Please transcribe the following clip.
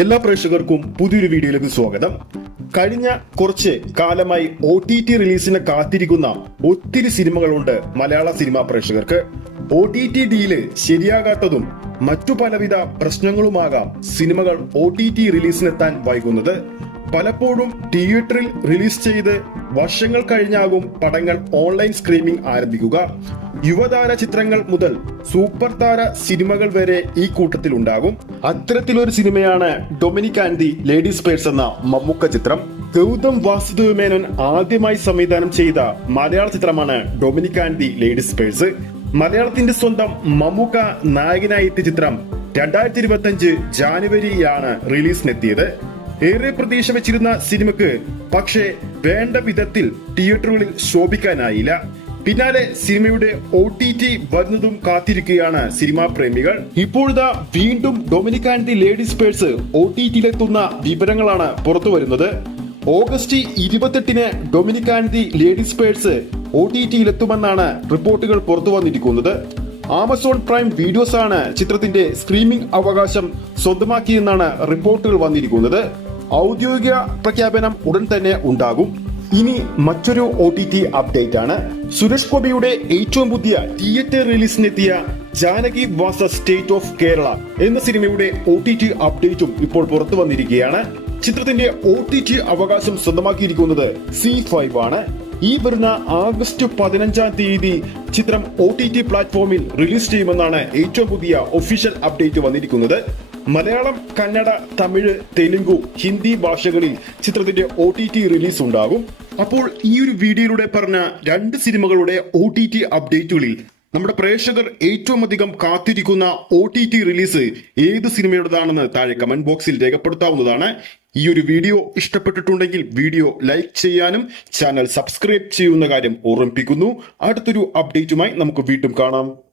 എല്ലാ പ്രേക്ഷകർക്കും പുതിയൊരു വീഡിയോയിലേക്ക് സ്വാഗതം. കഴിഞ്ഞ കുറച്ച് കാലമായി OTT റിലീസിനെ കാത്തിരിക്കുന്ന ഒത്തിരി സിനിമകളുണ്ട് മലയാള സിനിമാ പ്രേക്ഷകർക്ക്. OTT ഡീല് ശരിയാകാത്തതും മറ്റു പലവിധ പ്രശ്നങ്ങളുമാകാം സിനിമകൾ OTT റിലീസിനെത്താൻ വൈകുന്നത്. പലപ്പോഴും തിയേറ്ററിൽ റിലീസ് ചെയ്ത് വർഷങ്ങൾ കഴിഞ്ഞാകും പടങ്ങൾ ഓൺലൈൻ സ്ട്രീമിംഗ് ആരംഭിക്കുക. യുവതാര ചിത്രങ്ങൾ മുതൽ സൂപ്പർ താര സിനിമകൾ വരെ ഈ കൂട്ടത്തിൽ ഉണ്ടാകും. അത്തരത്തിലൊരു സിനിമയാണ് Dominic and the ladies purse എന്ന മമ്മൂക്ക ചിത്രം. ഗൗതം വാസുദേവ് മേനോൻ ആദ്യമായി സംവിധാനം ചെയ്ത മലയാള ചിത്രമാണ് Dominic and the ladies purse. മലയാളത്തിന്റെ സ്വന്തം മമ്മൂക്ക നായകനായി എത്തിയ ചിത്രം 2025 ജാനുവരിയിലാണ് റിലീസിനെത്തിയത്. ഏറെ പ്രതീക്ഷ വെച്ചിരുന്ന സിനിമക്ക് പക്ഷേ വേണ്ട വിധത്തിൽ തിയേറ്ററുകളിൽ ശോഭിക്കാനായില്ല. പിന്നാലെ സിനിമയുടെ OTT വരുന്നതും കാത്തിരിക്കുകയാണ് സിനിമാ പ്രേമികൾ. ഇപ്പോഴിതാ വീണ്ടും Dominic and the ladies purse OTTയിലെത്തുന്ന വിവരങ്ങളാണ് പുറത്തു വരുന്നത്. August 28 Dominic and the ladies purse OTTയിലെത്തുമെന്നാണ് റിപ്പോർട്ടുകൾ പുറത്തു വന്നിരിക്കുന്നത്. ആമസോൺ പ്രൈം വീഡിയോസ് ആണ് ചിത്രത്തിന്റെ സ്ട്രീമിംഗ് അവകാശം സ്വന്തമാക്കിയെന്നാണ് റിപ്പോർട്ടുകൾ വന്നിരിക്കുന്നത്. ഔദ്യോഗിക പ്രഖ്യാപനം ഉടൻ തന്നെ ഉണ്ടാകും. ഇനി മറ്റൊരു OTT അപ്ഡേറ്റ് ആണ്. സുരേഷ് ഗോപിയുടെ ഏറ്റവും പുതിയ തിയേറ്റർ റിലീസിനെത്തിയ Janaki versus state of Kerala എന്ന സിനിമയുടെ OTT അപ്ഡേറ്റും ഇപ്പോൾ പുറത്തു വന്നിരിക്കുകയാണ്. ചിത്രത്തിന്റെ OTT അവകാശം സ്വന്തമാക്കിയിരിക്കുന്നത് C5 ആണ്. ഈ വരുന്ന ആഗസ്റ്റ് 15 ചിത്രം OTT പ്ലാറ്റ്ഫോമിൽ റിലീസ് ചെയ്യുമെന്നാണ് ഏറ്റവും പുതിയ ഒഫീഷ്യൽ അപ്ഡേറ്റ് വന്നിരിക്കുന്നത്. മലയാളം, കന്നഡ, തമിഴ്, തെലുങ്കു, ഹിന്ദി ഭാഷകളിൽ ചിത്രത്തിന്റെ OTT റിലീസ് ഉണ്ടാകും. അപ്പോൾ ഈ ഒരു വീഡിയോയിലൂടെ പറഞ്ഞ രണ്ട് സിനിമകളുടെ OTT അപ്ഡേറ്റുകളിൽ നമ്മുടെ പ്രേക്ഷകർ ഏറ്റവും അധികം കാത്തിരിക്കുന്ന OTT റിലീസ് ഏത് സിനിമയുടേതാണെന്ന് താഴെ കമന്റ് ബോക്സിൽ രേഖപ്പെടുത്താവുന്നതാണ്. ഈ ഒരു വീഡിയോ ഇഷ്ടപ്പെട്ടിട്ടുണ്ടെങ്കിൽ വീഡിയോ ലൈക്ക് ചെയ്യാനും ചാനൽ സബ്സ്ക്രൈബ് ചെയ്യുന്ന കാര്യം ഓർമ്മിപ്പിക്കുന്നു. അടുത്തൊരു അപ്ഡേറ്റുമായി നമുക്ക് വീണ്ടും കാണാം.